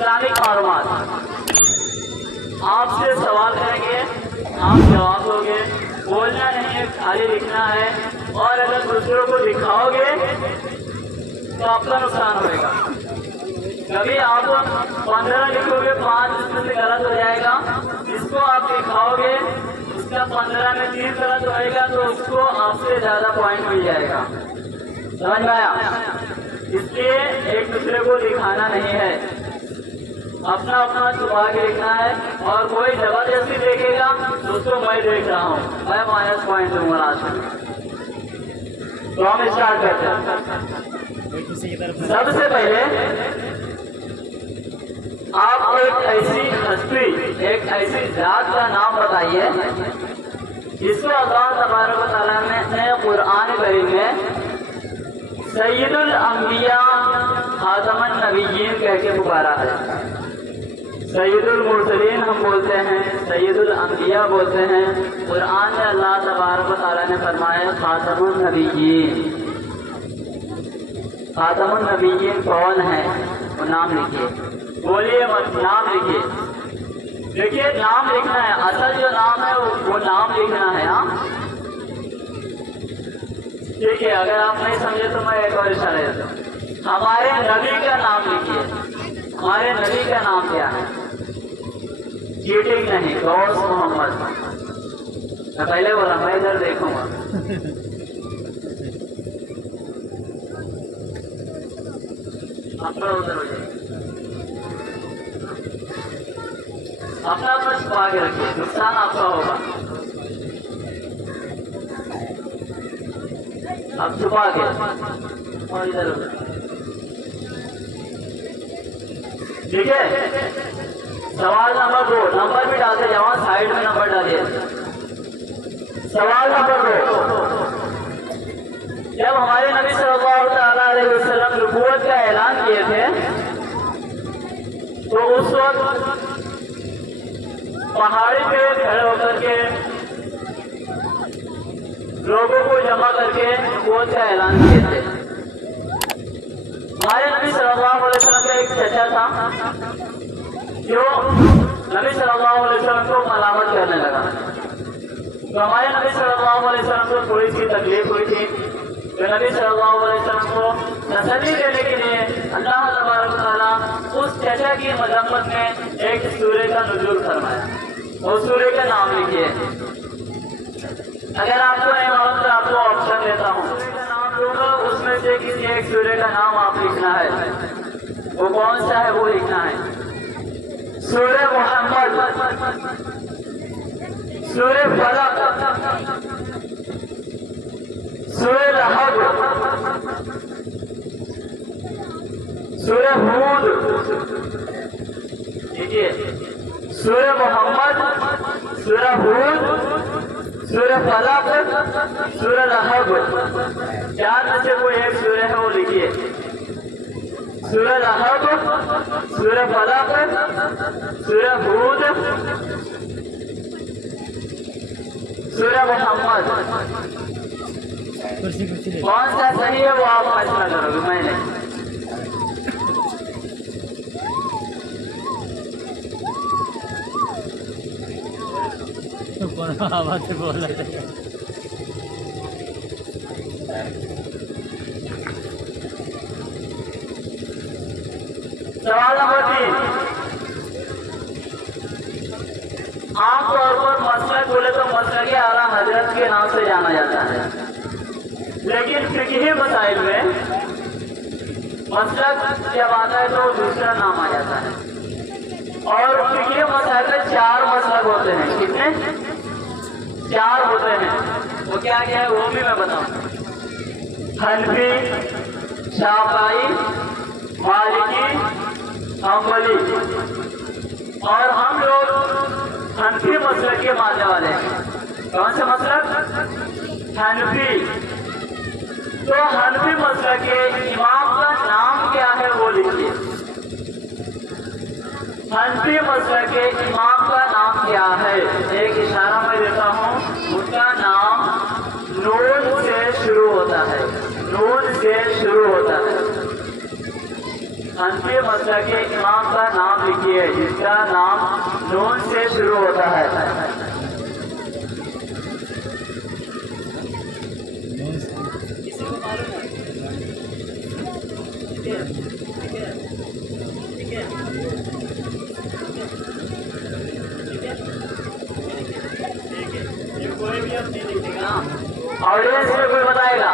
Islamic मालूमात। आपसे सवाल करेंगे, आप जवाब दोगे, बोलना नहीं है, खाली लिखना है। और अगर दूसरों को दिखाओगे तो आपका नुकसान होगा। कभी आप 15 लिखोगे, 5 इसमें से गलत हो जाएगा। इसको आप दिखाओगे, उसका 15 में 3 गलत होएगा तो उसको आपसे ज्यादा पॉइंट मिल जाएगा। समझ में आया? इसलिए एक दूसरे को दिखाना नहीं है, अपना अपना छुपा के लिखना है। और कोई जबरदस्ती देखेगा तो उसको मैं देख रहा हूँ, मैं माइनस पॉइंट दूंगा लास्ट में। तो हम स्टार्ट करते हैं। सबसे पहले आप एक ऐसी हस्ती, एक ऐसी जात का नाम बताइए जिसको अल्लाह तबारक व तआला ने कुरान करीम में सैयदुल अंबिया खातमुन नबिय्यीन कह के पुकारा है। सैयदुल मुरसलीन हम बोलते हैं, सैयदुल अंबिया बोलते हैं। कुरान में अल्लाह तबारक व तआला ने फरमाया खातमुन नबिय्यीन। खातमुन नबिय्यीन कौन है? वो नाम लिखिए, बोलिए मत, नाम लिखिए। देखिए नाम लिखना है, असल जो नाम है वो नाम लिखना है। हाँ ठीक है, अगर आप नहीं समझे तो मैं एक और इशारा देता हूँ। हमारे नबी का नाम लिखिए। हमारे नबी का नाम क्या है? चीटिंग नहीं, गौस मोहम्मद। मैं पहले बोला, मैं इधर देखूंगा। अपना उधर हो जाए, अपना अपना छुपा के रखिए, नुकसान आपका होगा। अब छुपा के और इधर उधर, ठीक है। सवाल नंबर 2, नंबर भी डालते जाओ, साइड में नंबर डालिए। सवाल नंबर 2, जब हमारे नबी सल्लल्लाहु अलैहि वसल्लम नबूवत का ऐलान किए थे तो उस वक्त पहाड़ी पे खड़े होकर के लोगों को जमा करके नबूवत का ऐलान किए थे। हमारे नबी सल्लल्लाहु अलैहि वसल्लम का एक चचा था जो नबी सल्लल्लाहु अलैहि वसल्लम को मलामत करने लगा। तो हमारे नबी सल्लल्लाहु अलैहि वसल्लम को थोड़ी सी तकलीफ हुई थी। तो नबी सल्लल्लाहु अलैहि वसल्लम को तसल्ली देने के लिए अल्लाह तबारक व तआला उस चचा की मजम्मत में एक सूरे का नुज़ूल फरमाया। उस सूरे का नाम लिखिए। अगर आपको नहीं मालूम तो आपको ऑप्शन देता हूँ, सूरे का नाम लूंगा, उसमें से किसी एक सूरे का नाम आप लिखना है। वो कौन सा है वो लिखना है। सूरे मोहम्मद, सूरे फलक, सूरे रहब, सूरे हूद। देखिए, सूरे मोहम्मद, सूरे हूद, सूरे फलक, सूरे रहब। 4 में से कोई एक सूरे है वो लिखिए। सूरे रहब, सूरे फलक, सूरे हूद, सूरे मोहम्मद। कौन सा सही है वो आप फैसला करोगे, मैं नहीं। आवाज से बोल रहे थे। सवाल नंबर 3, आमतौर पर मसलक बोले तो मसलक आला हजरत के नाम से जाना जाता है, लेकिन फिक़ही मसाइल में मसलक जब आता है तो दूसरा नाम आ जाता है। और फिक़ही मसाइल में 4 मसलक होते हैं। कितने? 4 होते हैं। वो क्या क्या है वो भी मैं बताऊं। हनफी, शाफ़ई, मालिकी, हम्बली। और हम लोग हनफी मसलक के मानने वाले हैं। कौन सा मसलक? हनफी। तो हनफी मसलक के इमाम का नाम क्या है वो लिखिए। हनफी मसलक के इमाम का नाम क्या है? एक इशारा मैं देता हूँ, उसका नाम नून से शुरू होता है। नून से शुरू होता है। हनफी मज़हब के इमाम का नाम लिखिए जिसका नाम नून से शुरू होता है। ऑडियंस में कोई बताएगा?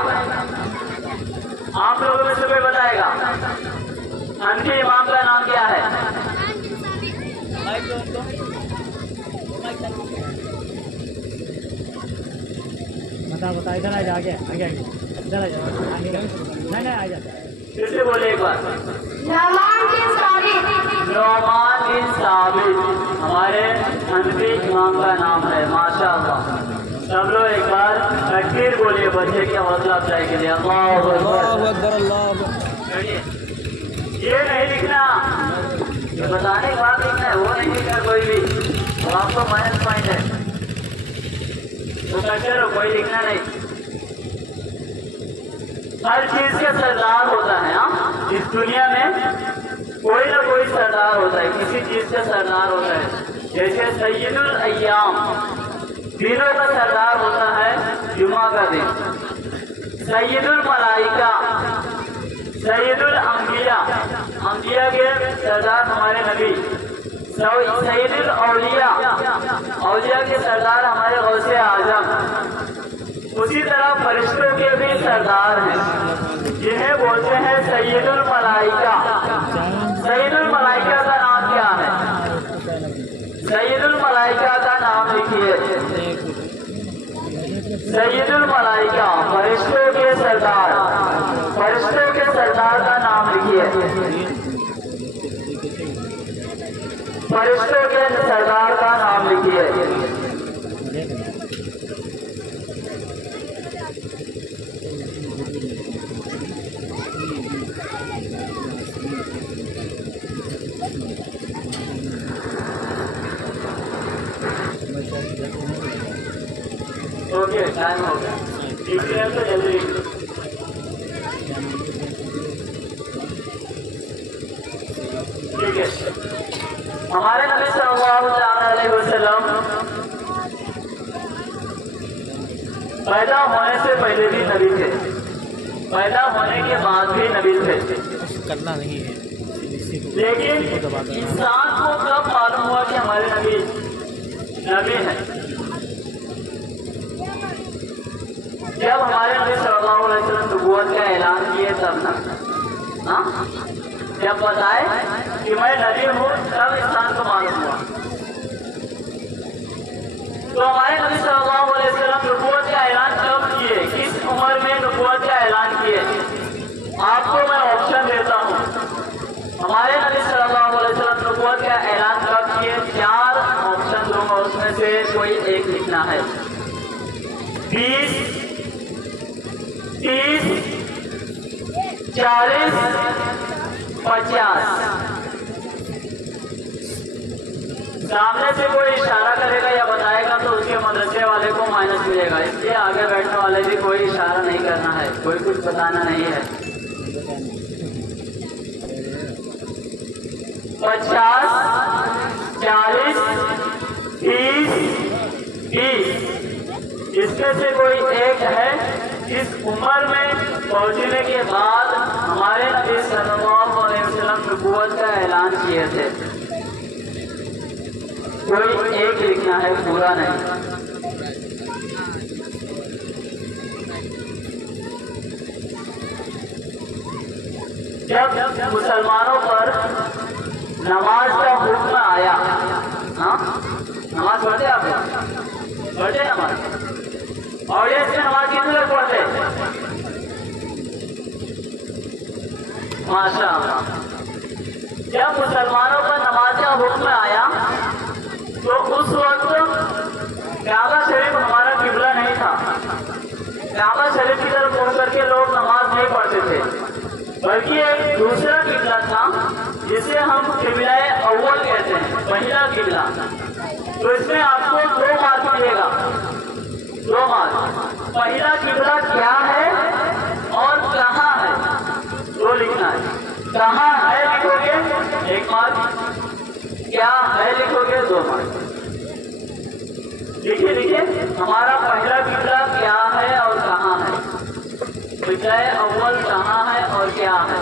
आप लोगों में से कोई बताएगा हनफी इमाम का नाम क्या है? बता इधर आ जा, आगे आगे आगे इधर आ जा, नहीं आ जा। फिर से बोले एक बार। नौमान बिन साबित हमारे हनफी इमाम का नाम है। माशाअल्लाह। सब लोग एक बार तकबीर बोलिए बच्चे की हौसला अफजाई के लिए। अल्लाहु अकबर, अल्लाहु अकबर। ये नहीं लिखना, ये बताने के बाद लिखना है, वो नहीं लिखना कोई भी, तो आपको माइनस पॉइंट है। तो करते रहो, कोई लिखना नहीं। हर चीज का सरदार होता है। हाँ, इस दुनिया में कोई ना कोई सरदार होता है, किसी चीज का सरदार होता है। जैसे सैयदुल अय्याम दिनों का सरदार होता है जुमा का दिन। सैयदुल मलाइका, सैयदुल अंबिया, अंबिया के सरदार हमारे नबी। सैयदुल औलिया, औलिया के सरदार हमारे गौसे आजम। उसी तरह फरिश्तों के भी सरदार हैं जिन्हें बोलते हैं सैयदुल मलाइका। सैयदुल मलाइका का नाम क्या है? सैयदुल मलाइका का नाम लिखिए। सैयदुल मलाइका फरिश्तों के सरदार, फरिश्तों के सरदार का नाम लिखिए। फरिश्तों के सरदार का नाम लिखिए। ओके, टाइम हो गया। लिख लिया तो जल्दी लिख लो। ठीक है। हमारे नबी सल्लल्लाहु अलैहि वसल्लम पैदा होने से पहले भी नबी थे, पैदा होने के बाद भी नबी थे। करना नहीं है, लेकिन इंसान को कब मालूम हुआ कि हमारे नबी नबी हैं? जब हमारे नबी सल्लल्लाहु अलैहि वसल्लम नबूवत का ऐलान किए तब ना, हाँ, जब बताए कि मैं नबी हूँ तब इंसान को मालूम हुआ। तो हमारे नबी सल्लल्लाहु अलैहि वसल्लम नबूवत का ऐलान कब किए, किस उम्र में नबूवत का ऐलान किए? आपको मैं ऑप्शन देता हूँ। हमारे नबी सल्लल्लाहु अलैहि वसल्लम नबूवत का ऐलान कब किए? 4 ऑप्शन दूंगा, उसमें से कोई एक लिखना है। 20, 30, 40, 50। सामने से कोई इशारा करेगा या बताएगा तो उसके मदरसे वाले को माइनस मिलेगा। इसलिए आगे बैठने वाले भी कोई इशारा नहीं करना है, कोई कुछ बताना नहीं है। 50, 40, 30, 20, इसमें से कोई एक है इस उम्र में पहुंचने के बाद हमारे नबी सल्लल्लाहु अलैहि वसल्लम नबूवत का ऐलान किए थे। कोई एक लिखना है, पूरा नहीं। जब मुसलमानों पर नमाज का हुक्म आया, हाँ, नमाज पढ़ते आप लोग? पढ़ते नमाज? ऑडियंस में नमाज कितने लोग पढ़ते? माशाअल्लाह। जब मुसलमानों पर नमाज का हुक्म आया तो उस वक्त काबा शरीफ हमारा किबला नहीं था। काबा शरीफ की तरफ मुड़ करके लोग नमाज नहीं पढ़ते थे, बल्कि एक दूसरा किबला था जिसे हम किबलाए अव्वल कहते हैं, पहला किबला। तो इसमें आपको 2 मार्क मिलेगा, 2 मार्क। पहला किबला क्या है और कहाँ है, वो लिखना है। कहाँ है मार्क, क्या है लिखोगे 2 मार्क। लिखिए लिखिए, हमारा पहला किबला क्या है और कहाँ है, विजय अव्वल कहाँ है और क्या है।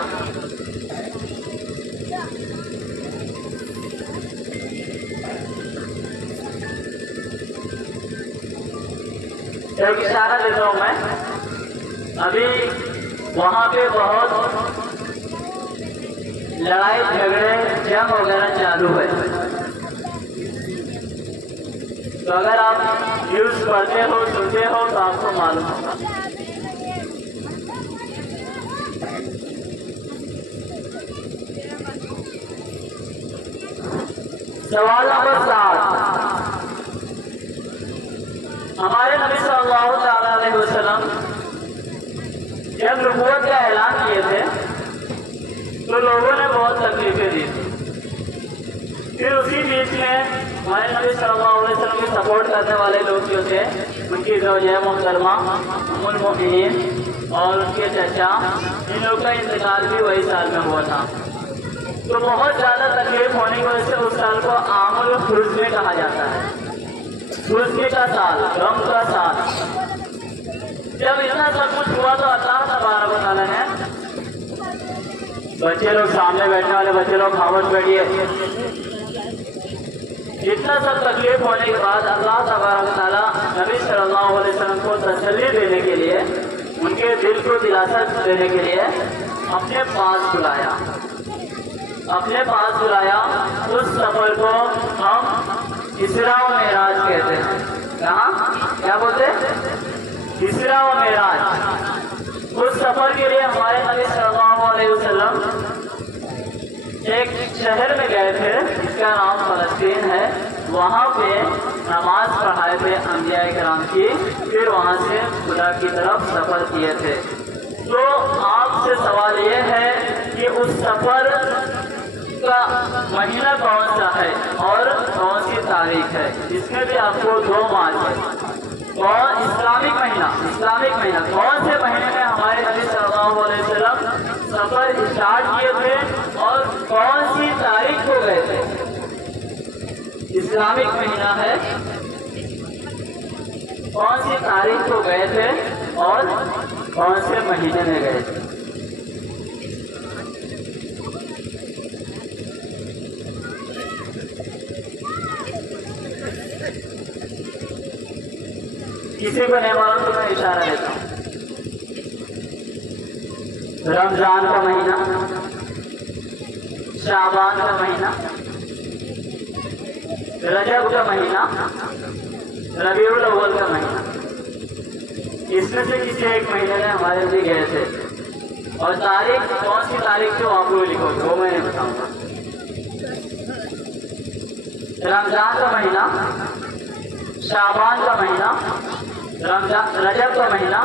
एक इशारा देता हूं मैं, अभी वहां पे बहुत लड़ाई झगड़े जंग वगैरह चालू है, तो अगर आप न्यूज पढ़ते हो सुनते हो तो आपको मालूम होगा। सवाल नंबर 7, हमारे नबी सल्लल्लाहु अलैहि वसल्लम जब नबूवत का ऐलान किए थे तो लोगों ने बहुत तकलीफें दी थी। फिर उसी बीच में हमारे नबी सल्लल्लाहु अलैहि वसल्लम की सपोर्ट करने वाले लोग जो थे, उनकी ज़ौजा मोहतरमा उम्मुल मोमिनीन और उनके चचा, इन लोग का इंतकाल भी वही साल में हुआ था। तो बहुत ज़्यादा तकलीफ होने की वजह से उस साल को आमुल हुज़्न कहा जाता है, हुज़्न का साल, गम का साल। जब इतना सब कुछ हुआ तो अल्लाह तबारक व तआला ने, बच्चे लोग सामने बैठने वाले बच्चे लोग खामोश बैठिए। इतना सब तकलीफ होने के बाद अल्लाह तबारक व तआला नबी सल्लल्लाहु अलैहि वसल्लम को तसल्ली देने के लिए, उनके दिल को दिलासा देने के लिए अपने पास बुलाया, अपने पास बुलाया। उस सफर को हम इसरा व मेराज कहते हैं। कहाँ क्या बोलते हैं? इसरा व मेराज। उस सफर के लिए हमारे नबी सल्लल्लाहु अलैहि वसल्लम एक शहर में गए थे जिसका नाम फलस्तीन है। वहाँ पे नमाज पढ़ाए थे अंबिया किराम की, फिर वहाँ से खुदा की तरफ सफर किए थे। तो आपसे सवाल ये है कि उस सफर का महीना कौन सा है और कौन सी तारीख है, इसमें भी आपको 2 मार्क है। कौन इस्लामिक महीना कौन से महीने में हमारे नबी सल्लल्लाहु अलैहि वसल्लम सफर स्टार्ट किए थे और कौन सी तारीख को गए थे। इस्लामिक महीना है, कौन सी तारीख को गए थे और कौन से महीने में गए थे। किसी को नहीं मालूम तो मैं इशारा देता हूँ। रमजान का महीना, शाबान का महीना, रजब का महीना, रबीउल अव्वल का महीना, इसमें से किसी एक महीने में हमारे भी गए थे। और तारीख कौन सी तारीख थी आप लोग लिखो, 2 महीने बताऊंगा। रमजान का महीना, शाबान का महीना, रजब का महीना,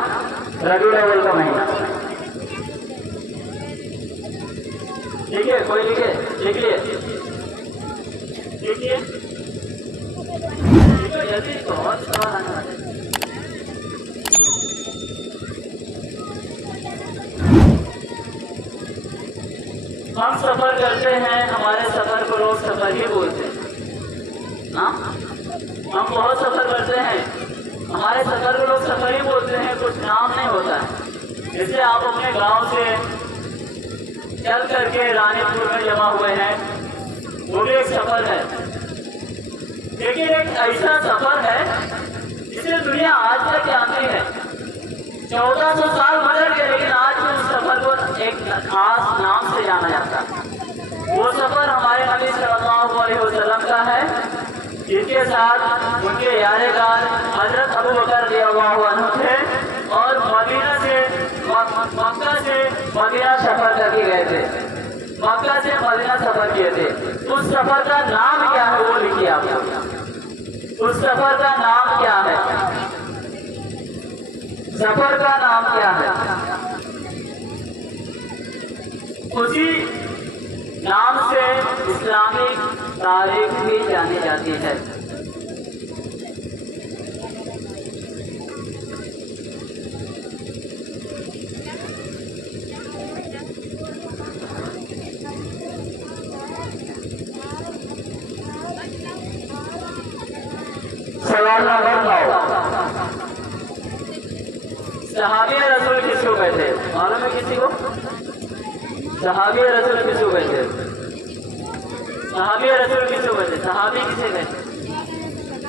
रबीउल अव्वल का महीना। ठीक है, कोई लिखे, लिख लिए, लिखिए, जल्दी बहुत सवाल आने वाले। हम सफर करते हैं, हमारे सफर को लोग सफर ही बोलते हैं। हाँ, हम बहुत सफर करते हैं, हमारे सफर को लोग सफर ही बोलते हैं, कुछ नाम नहीं होता है। जैसे आप अपने गांव से चल करके रानीपुर में जमा हुए हैं, वो भी एक सफर है। लेकिन एक ऐसा सफर है जिसे दुनिया आज तक जानती है। 1400 साल गुजर गए, लेकिन आज भी उस सफर को एक खास नाम से जाना जाता है। वो सफर हमारे नबी सल्लल्लाहु अलैहि वसल्लम का है, जिसके साथ उनके यारेगार हजरत अबू बकर रज़ियल्लाहु अन्हु थे और मक्का से मदीना सफर करके गए थे। मक्का से मदीना सफर किए थे। उस सफर का नाम क्या है वो लिखिए आप लोग। उस सफर का नाम क्या है? सफर का नाम क्या है? उसी नाम से इस्लामिक तारीख भी जानी जाती है। सवाल नंबर 9, सहाबी रसूल किसको कहते हैं? मालूम है किसी को? सहाबी रसूल किसको कहते हैं? सहाबी रसूल किसको कहते हैं? सहाबी किसे कहते हैं?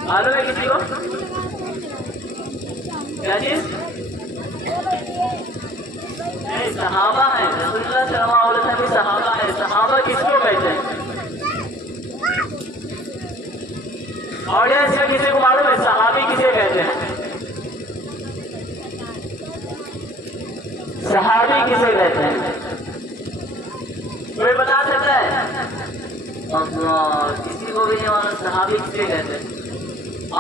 मालूम है किसी को? क्या चीज? नहीं, सहाबा है। रसूलुल्लाह सल्लल्लाहु अलैहि वसल्लम भी सहाबा है। सहाबा किसको कहते हैं? ऑडियंस में किसी को मालूम है सहाबी किसे कहते हैं? सहाबी किसे कहते हैं? कोई बता सकता है? अल्लाह, किसी को भी नहीं मालूम सहाबी किसे कहते हैं।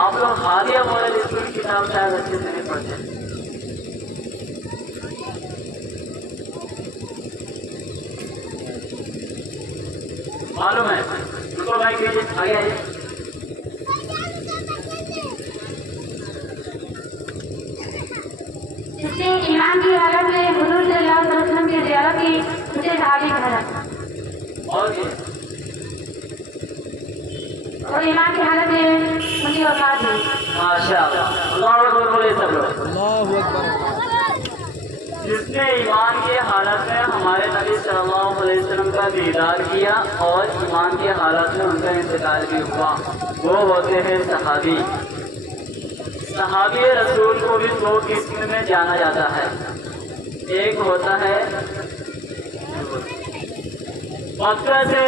आप लोग हादिया मॉडल स्कूल की किताब शायद अच्छे से नहीं पढ़ते। मालूम है उनको? भाई कीजिए, आगे आइए। जिसने ईमान की हालत में हुजूर सल्लल्लाहु अलैहि वसल्लम की ज़ियारत की उसे सहाबी कहा जाता है। और ये और ईमान की हालत में उनकी वफात हुई। माशाअल्लाह, अल्लाह अकबर बोले सब लोग। जिसने ईमान की हालत में हमारे नबी सल्लल्लाहु अलैहि वसल्लम का दीदार किया और ईमान की हालत में उनका इंतकाल भी हुआ, वो होते हैं सहाबी। सहाबी रसूल को भी दो किस्म में जाना जाता है। एक होता है मक्का से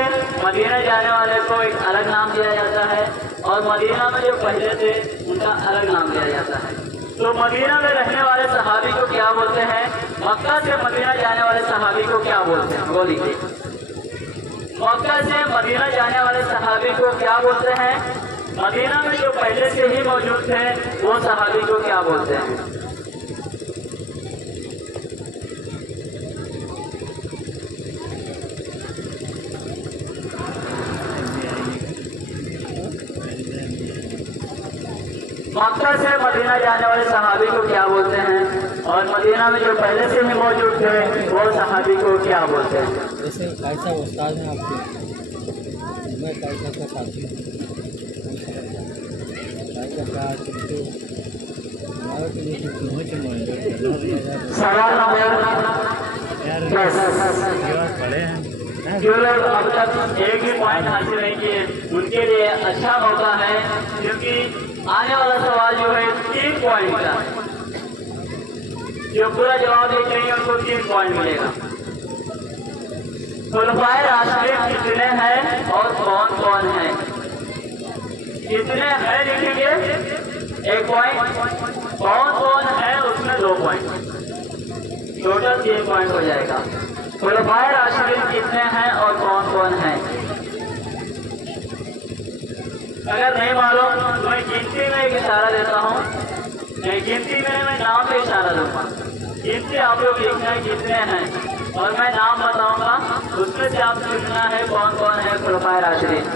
मदीना जाने वाले को एक अलग नाम दिया जाता है, और मदीना में जो पहले थे उनका अलग नाम दिया जाता है। तो मदीना में रहने वाले सहाबी को क्या बोलते हैं? मक्का से मदीना जाने वाले सहाबी को क्या बोलते हैं? वो लिखिए। मक्का से मदीना जाने वाले सहाबी को क्या बोलते हैं? मदीना में जो पहले से ही मौजूद थे वो सहाबी को क्या बोलते हैं? मक्का से मदीना जाने वाले सहाबी को क्या बोलते हैं? और मदीना में जो पहले से ही मौजूद थे वो सहाबी को क्या बोलते हैं? जैसे कैसा उस्ताद हैं आपके? मैं कैसा का साथी हूँ। सवाल नंबर बड़े हैं जो लोग अब तक एक भी पॉइंट हासिल नहीं किए उनके लिए अच्छा मौका है, क्योंकि आने वाला सवाल जो है 3 पॉइंट का। जो पूरा जवाब देखेंगे उनको 3 पॉइंट मिलेगा। खुलफाए राशिदीन कितने हैं और कौन कौन है? कितने हैं लिखेंगे 1 पॉइंट, कौन कौन है उसमें 2 पॉइंट, टोटल 3 पॉइंट हो जाएगा। खुलफाए राशिदीन कितने हैं और कौन कौन है? अगर नहीं मालूम तो मैं गिनती में एक इशारा देता हूँ। गिनती में मैं नाम पे इशारा दूंगा। गिनती आप लोग लिखना है कितने हैं, और मैं नाम बताऊंगा, उसमें से आप चुनना है कौन कौन है खुलफाए राशिदीन।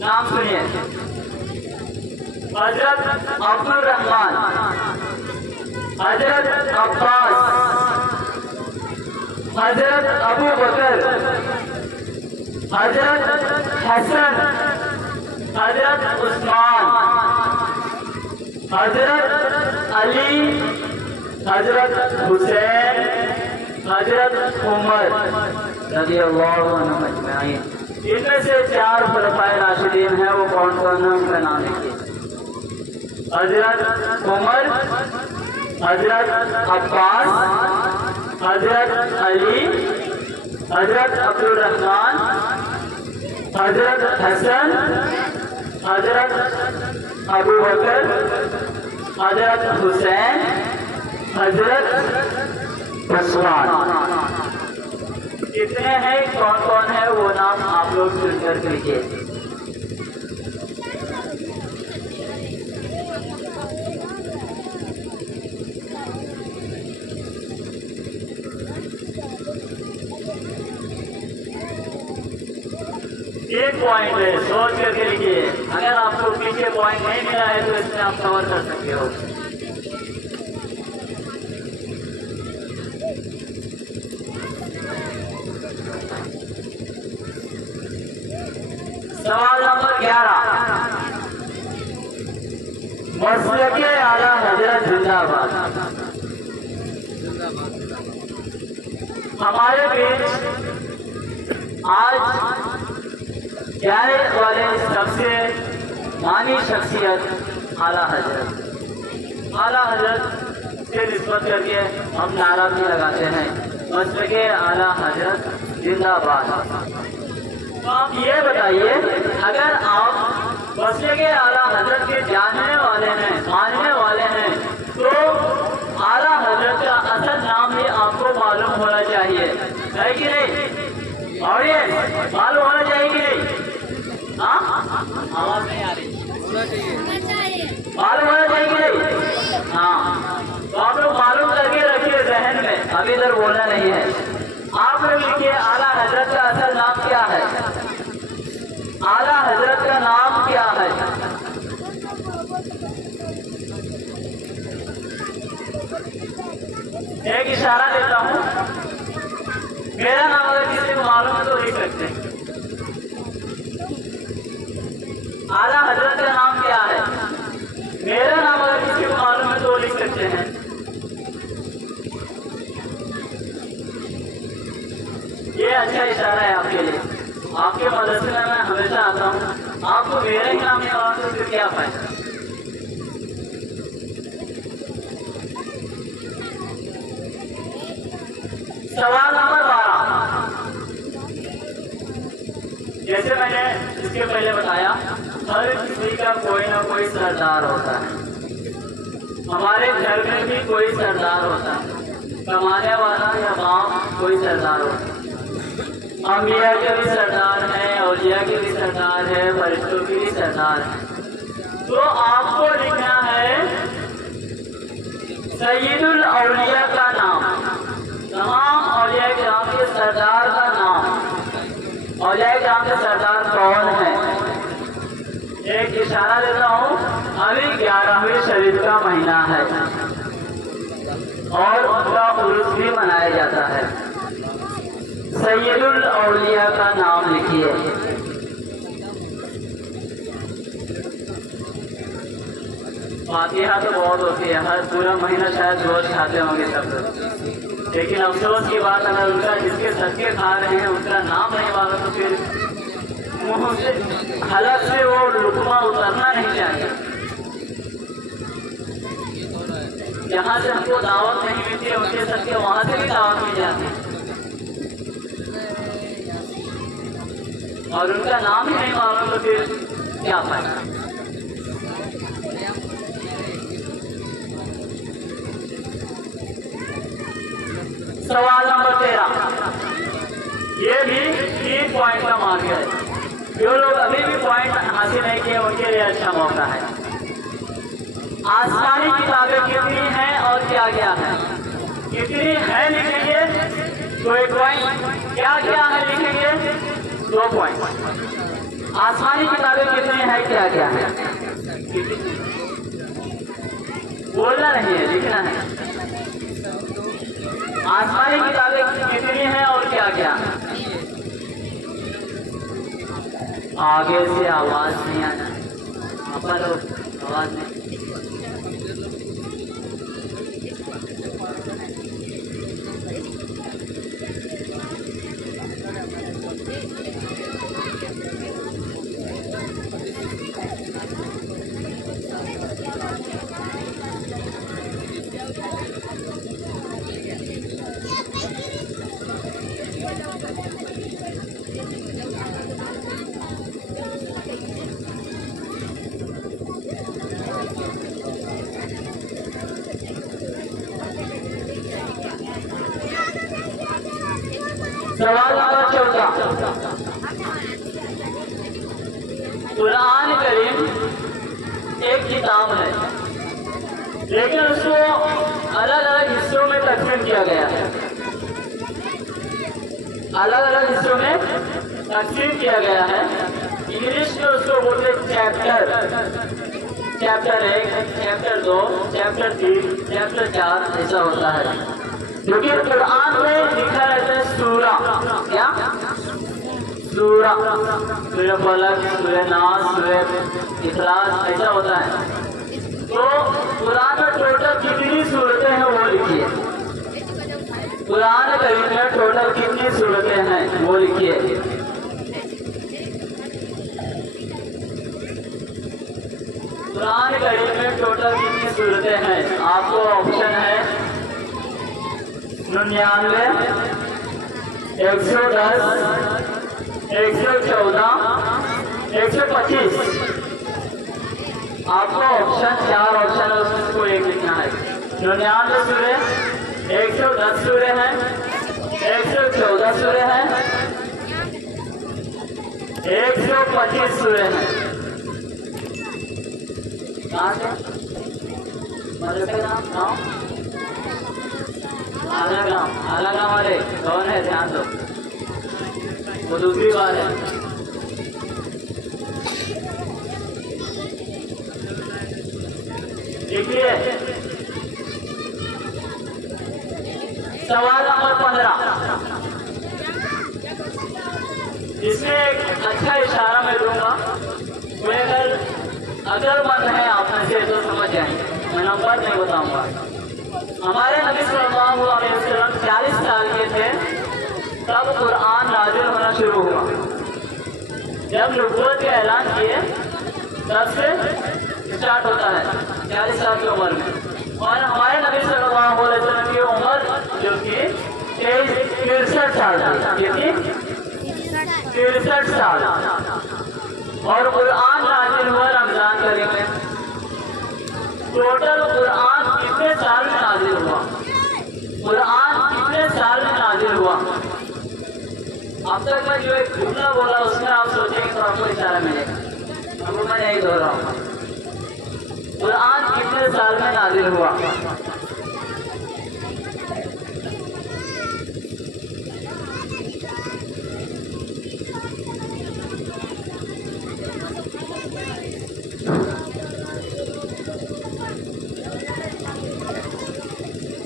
नाम सुनिए। हजरत अब्दुल रहमान, हजरत अब्बास, हजरत अबू बकर, हजरत हसन, हजरत उस्मान, हजरत अली, हजरत हुसैन, हजरत उमर रज़ियल्लाहु अन्हुम अजमईन। इनमें से 4 खुलफाए राशिदीन हैं, वो कौन कौन है उनका नाम लिखिए। हजरत उमर, हजरत अब्बास, हजरत अली, हजरत अब्दुल रहमान, हजरत हसन, हजरत अबू बकर, हजरत हुसैन, हजरत उस्मान। कितने हैं, कौन कौन है, वो नाम आप लोग चुनकर लीजिए। एक पॉइंट है, सोच करके लिखिए। अगर आपको पीछे पॉइंट नहीं मिला है तो इसमें आप कवर कर सकते हो। सवाल नंबर 11। मसलके आला हजरत जिंदाबाद। हमारे बीच आज प्यारे वाले सबसे मानी शख्सियत आला हजरत से निस्बत करके हम नारा भी लगाते हैं, मसलके आला हजरत जिंदाबाद। तो आप ये बताइए, अगर आप मसलके आला हजरत के जानने वाले हैं, मानने वाले हैं, तो आला हजरत का असल नाम भी आपको मालूम होना चाहिए, है कि नहीं? और ये मालूम होना चाहिए कि नहीं? हाँ, आवाज नहीं आ रही। मालूम होना चाहिए कि नहीं? हाँ, तो आप लोग मालूम करके रखिए जहन में, अभी इधर बोलना नहीं है। आप लोग लिखिए आला हजरत का असल नाम क्या है? आला हजरत का नाम क्या है? एक इशारा देता हूँ, मेरा नाम अगर किसी को मालूम है तो लिख सकते हैं। आला हजरत का नाम क्या है? मेरा नाम अगर किसी को मालूम है तो लिख सकते हैं। ये अच्छा इशारा है आपके लिए। आपके मदरसे में मैं हमेशा आता हूँ, आपको मेरा ही नाम नहीं मालूम तो फिर क्या फायदा? सवाल नंबर 12। जैसे मैंने इसके पहले बताया, हर किसी का कोई ना कोई सरदार होता है। हमारे घर में भी कोई सरदार होता है, कमाने वाला या बाप कोई सरदार होता है। अम्बिया के भी सरदार है, औलिया के भी सरदार है, फरिश्तों के भी सरदार है। तो आपको लिखना है सैयदुल औलिया का नाम, तमाम औलिया किराम के सरदार का नाम। औलिया किराम के सरदार कौन है? एक इशारा देता हूँ, अभी 11वें शरीफ का महीना है और उनका उर्स भी मनाया जाता है। सैयदुल औलिया का नाम लिखिए। फातिहा तो बहुत होती है, हर पूरा महीना शायद रोज खाते होंगे सब लोग, लेकिन अफसोस की बात, अगर उनका जिसके सदके खा रहे हैं उनका नाम नहीं मालूम तो फिर मुंह से हलक से वो लुकमा उतरना नहीं चाहिए। जहाँ से हमको दावत नहीं मिलती है उनके सदके वहां से भी दावत मिल जाती है, और उनका नाम ही नहीं मालूम तो फिर क्या फायदा? सवाल नंबर 13, ये भी 3 पॉइंट का मार्क है। जो लोग अभी भी पॉइंट हासिल नहीं किए उनके लिए अच्छा मौका है। आसमानी किताबें कितनी हैं और क्या क्या है? कितनी है लिखेंगे तो 1 पॉइंट, क्या क्या है लिखेंगे 2 पॉइंट। आसमानी किताबें कितनी है, क्या क्या है? बोलना नहीं है, लिखना है। आसमानी किताबें कितनी हैं और क्या क्या? आगे से आवाज नहीं आना, अपन लोग आवाज नहीं। सवाल नंबर 14, कुरान करीम एक किताब है, लेकिन उसको अलग अलग हिस्सों में तकसीम किया गया है। अलग अलग हिस्सों में तकसीम किया गया है। इंग्लिश में उसको बोलते chapter, chapter 1, chapter 2, chapter 3, chapter 4 ऐसा होता है। क्योंकि कुरान में लिखा रहता है सूरा, क्या सूरा, सूरह फलक, सूरह नास, सूरह इखलास ऐसा होता है। तो कुरान में टोटल कितनी सूरतें हैं वो लिखिए। कुरान करीम में टोटल कितनी सूरतें हैं वो लिखिए। कुरान करीम में टोटल कितनी सूरतें हैं? आपको ऑप्शन है 99, 110, 114, 125। आपको ऑप्शन 4 ऑप्शन है, उसको एक लिखना है। 99 सूरे, 110 सूरे हैं, 114 सूरे हैं, 125 सूरे हैं। कहाँ से? मदरसे का नाम गाँव आला गाँव वाले कौन है? ध्यान दो, वो दूसरी बात है। देखिए सवाल नंबर 15, इसमें एक अच्छा इशारा मैं दूंगा, कोई अगर मन है आप में से तो समझ जाएंगे, मैं नंबर नहीं बताऊंगा। हमारे नबी सल्लल्लाहु अलैहि वसल्लम 40 साल के थे तब कुरान नाज़िल होना शुरू हुआ। जब नबूवत का ऐलान किए तब से स्टार्ट होता है 40 साल की उम्र में। और हमारे नबी सल्लल्लाहु अलैहि वसल्लम की उम्र जो कि 63 साल थी, 63 साल। और कुरान नाज़िल हुआ रमजान करीम में। टोटल कुरान कितने साल में नाज़िल हुआ? कुरान कितने साल में नाज़िल हुआ? अब तक मैं जो एक जुमला बोला उसमें आप सोचेंगे तो आपको इशारा मिलेगा, अब मैं नहीं दोहराऊंगा। कुरान कितने साल में नाज़िल हुआ?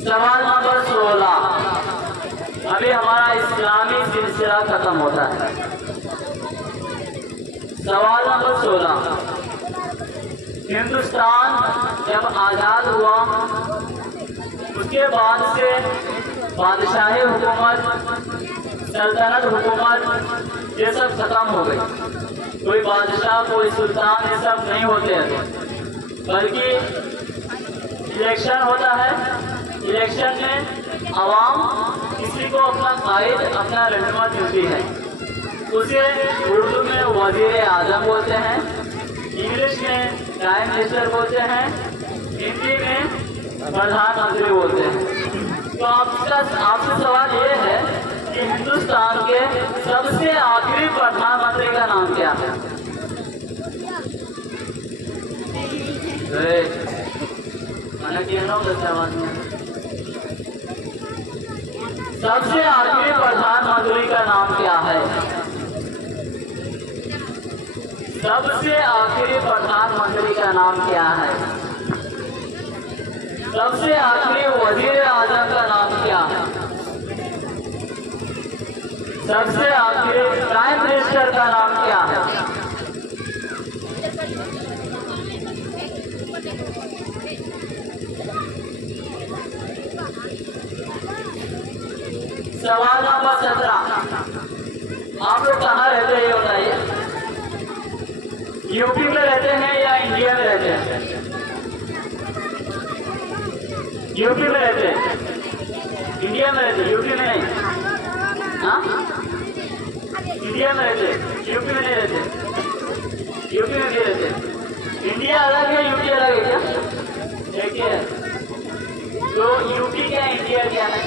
सवाल नंबर 16, अभी हमारा इस्लामी सिलसिला खत्म होता है। सवाल नंबर 16, हिंदुस्तान जब आज़ाद हुआ उसके बाद से बादशाही हुकूमत, सल्तनत हुकूमत ये सब खत्म हो गई। कोई बादशाह कोई सुल्तान ये सब नहीं होते हैं, बल्कि इलेक्शन होता है। इलेक्शन में आवाम किसी को अपना कायद, अपना रहनुमा चुनती है। उसे उर्दू में वज़ीर आज़म बोलते हैं, इंग्लिश में प्राइम मिनिस्टर बोलते हैं, हिंदी में प्रधानमंत्री बोलते हैं। तो आपसे सवाल ये है कि हिंदुस्तान के सबसे आखिरी प्रधानमंत्री का नाम क्या है? सबसे आखिरी प्रधानमंत्री का नाम क्या है? सबसे आखिरी प्रधानमंत्री का नाम क्या है? सबसे आखिरी वजीर आजम का नाम क्या है? सबसे आखिरी प्राइम मिनिस्टर का नाम क्या है? सवाल नंबर 17, आप लोग कहाँ रहते हैं ये बताइए? यूपी में रहते हैं या इंडिया में रहते हैं? यूपी में रहते हैं, इंडिया में रहते हैं, यूपी में नहीं। हाँ, इंडिया में रहते हैं, यूपी में नहीं रहते। यूपी में भी रहते। इंडिया अलग है, यूपी अलग है क्या? एक ही है। तो यूपी क्या इंडिया क्या है?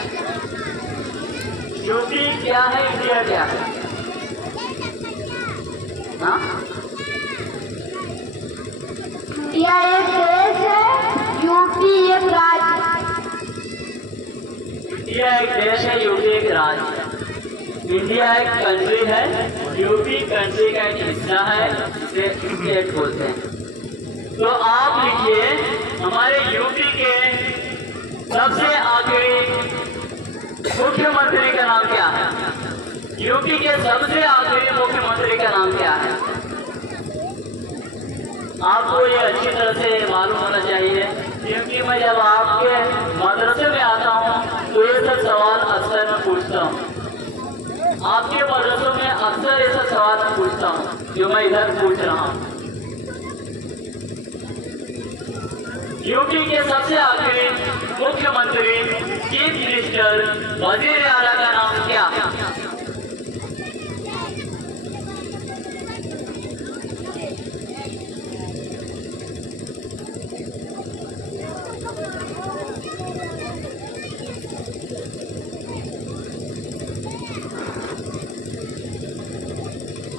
यूपी क्या है, इंडिया क्या है? हाँ, इंडिया एक देश है, यूपी एक राज्य है। इंडिया एक देश है, यूपी एक राज्य है। इंडिया एक कंट्री है, यूपी कंट्री का एक हिस्सा है, जिसे स्टेट बोलते हैं। तो आप लिखिए हमारे यूपी के सबसे आखिरी मुख्यमंत्री का नाम क्या है? यूपी के सबसे आखिरी मुख्यमंत्री का नाम क्या है? आपको ये अच्छी तरह से मालूम होना चाहिए, क्योंकि मैं जब आपके मदरसे में आता हूँ तो ये सब सवाल अक्सर मैं पूछता हूँ। आपके मदरसों में अक्सर ये सब सवाल मैं पूछता हूँ जो मैं इधर पूछ रहा हूँ। यूपी के सबसे आखिरी मुख्यमंत्री, चीफ मिनिस्टर, वजीर आला का नाम क्या है?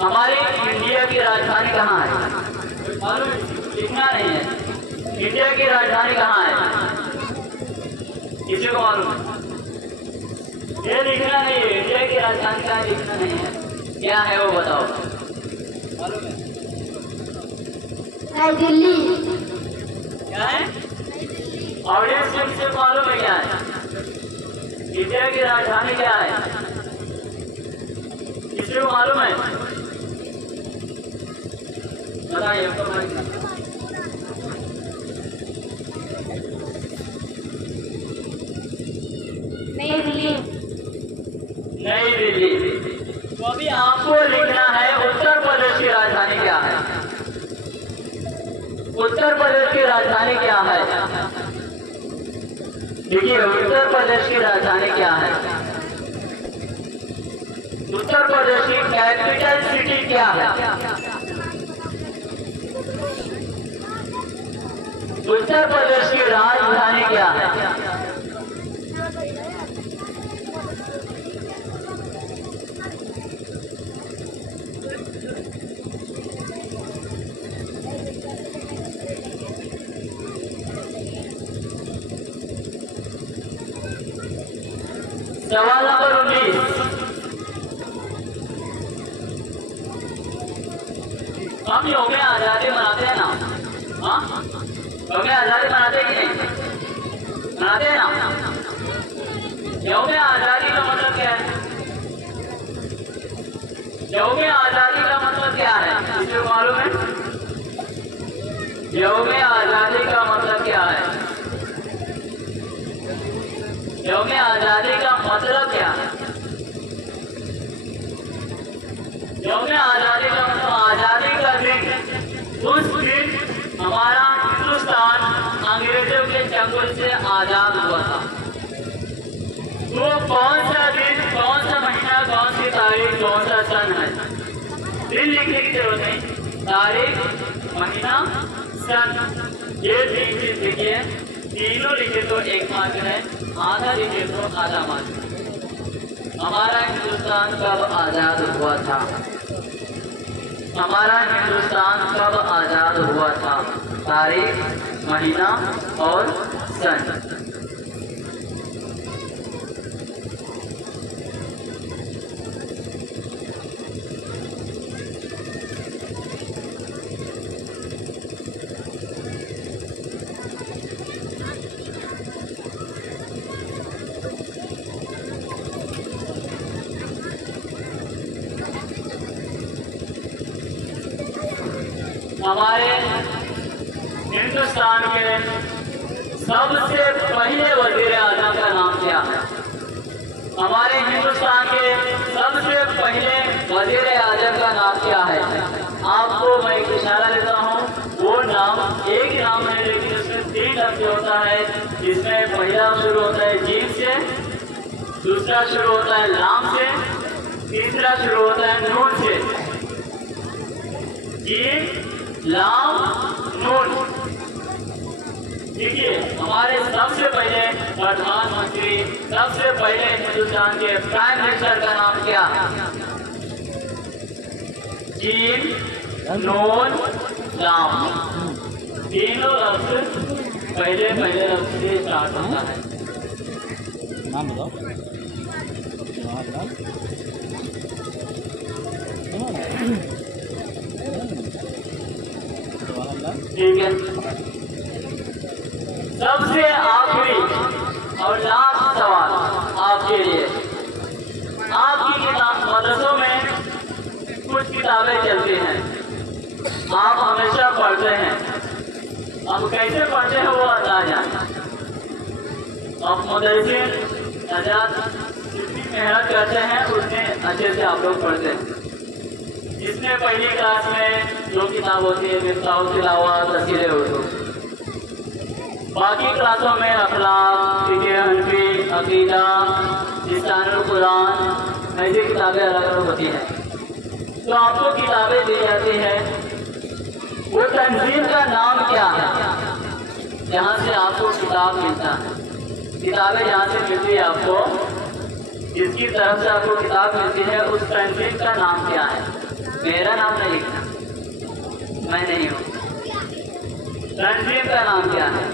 हमारे इंडिया की राजधानी कहाँ है? मालूम लिखना नहीं है। इंडिया की राजधानी कहाँ है? किसी को मालूम? ये लिखना नहीं है। इंडिया की राजधानी कहाँ है लिखना नहीं है। क्या है वो बताओ। मालूम है? नई दिल्ली। क्या है? ऑडियंस से मालूम है क्या है? इंडिया की राजधानी क्या है? किसी को मालूम है? बताइए। नई दिल्ली। नई दिल्ली। तो अभी आपको लिखना है उत्तर प्रदेश की राजधानी क्या है? उत्तर प्रदेश की राजधानी क्या है? देखिए, उत्तर प्रदेश की राजधानी क्या है? उत्तर प्रदेश की कैपिटल सिटी क्या है? उत्तर प्रदेश की राजधानी क्या है? सवाल नंबर 19। हम योग आजादी मनाते हैं ना? हाँ, योग आजादी मनाते हैं कि नहीं? मनाते हैं ना? योग आजादी का मतलब क्या है? योग आजादी का मतलब क्या है? किसी को मालूम है? योग आजादी का मतलब क्या है? योग आजादी का मतलब क्या है? योग आजादी का मतलब आजादी का दिन, उस दिन हमारा हिंदुस्तान अंग्रेजों के चंगुल से आजाद हुआ था। वो कौन सा दिन, कौन सा महीना, कौन सी तारीख, कौन सा सन है? दिन लिखने की जरूरत नहीं, तारीख, महीना, सन, ये 3 चीज लिखिए। तीनों लिखे तो 1 मार्क है, आधा लिखे तो आधा मार्क। हमारा हिंदुस्तान कब आजाद हुआ था? हमारा हिंदुस्तान कब आजाद हुआ था? तारीख, महीना और सन। हमारे हिंदुस्तान के सबसे पहले वजीर आजम का नाम क्या है? हमारे हिंदुस्तान के सबसे पहले वजीर आजम का नाम क्या है? आपको मैं एक इशारा देता हूँ, वो नाम एक नाम है लेकिन उसमें 3 लफ्ज होता है, जिसमें पहला शुरू होता है जीम से, दूसरा शुरू होता है लाम से, तीसरा शुरू होता है नून से। जीम, लाम, नून। देखिए, हमारे सबसे पहले प्रधानमंत्री, सबसे पहले हिंदुस्तान के प्राइम मिनिस्टर का नाम क्या है? जीम, नून, लाम, तीनों लफ्ज पहले लफ्ज से स्टार्ट होता है। नाम बताओ। ठीक है, सबसे आखिरी और लास्ट सवाल आपके लिए। आपकी किताब, मदरसों में कुछ किताबें चलती हैं, आप हमेशा पढ़ते हैं। अब कैसे पढ़ते हैं वो अंदाजा। अब मुदर्रिसिन आजाद जितनी मेहनत करते हैं उतने अच्छे से आप लोग पढ़ते हैं। जिसने पहली क्लास में जो किताब होती है मिफ्ताह तिलावत तस्कीर उर्दू, बाकी क्लासों में अखलाक, फिक़्ह हनफी, अकीदा, लिसानुल कुरान, ऐसी किताबें अलग अलग होती हैं। तो आपको किताबें दी जाती है, वो तंजीम का नाम क्या है जहाँ से आपको किताब मिलता है। किताबें जहाँ से मिलती है आपको, जिसकी तरफ से आपको किताब मिलती है, उस तंजीम का नाम क्या है। मेरा नाम नहीं लिखना, मैं नहीं हूँ। तंजीम का नाम क्या है।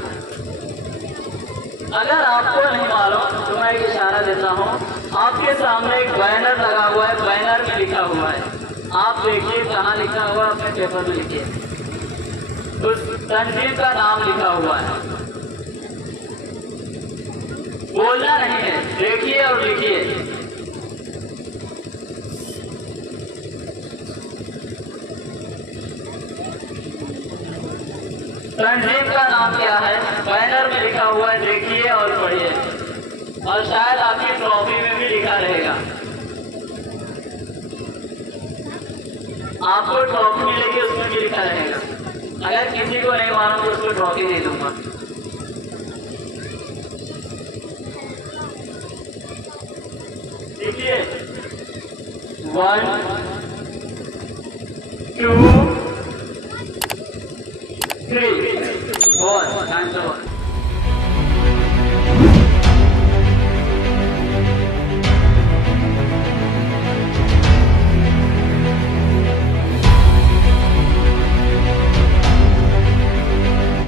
अगर आपको नहीं मालूम तो मैं एक इशारा देता हूँ, आपके सामने एक बैनर लगा हुआ है, बैनर में लिखा हुआ है, आप देखिए कहाँ लिखा हुआ है, अपने पेपर में लिखिए, उस तंजीम का नाम लिखा हुआ है। बोलना नहीं है, देखिए और लिखिए। तंजीम का नाम क्या है, बैनर में लिखा हुआ है, देखिए और पढ़िए। और शायद आपकी ट्रॉफी में भी लिखा रहेगा। आपको ट्रॉफी मिलेगी, उसमें भी लिखा रहेगा। अगर किसी को नहीं मालूम तो उसको ट्रॉफी दे दूंगा। देखिए 1 2 3 4 टाइम से 1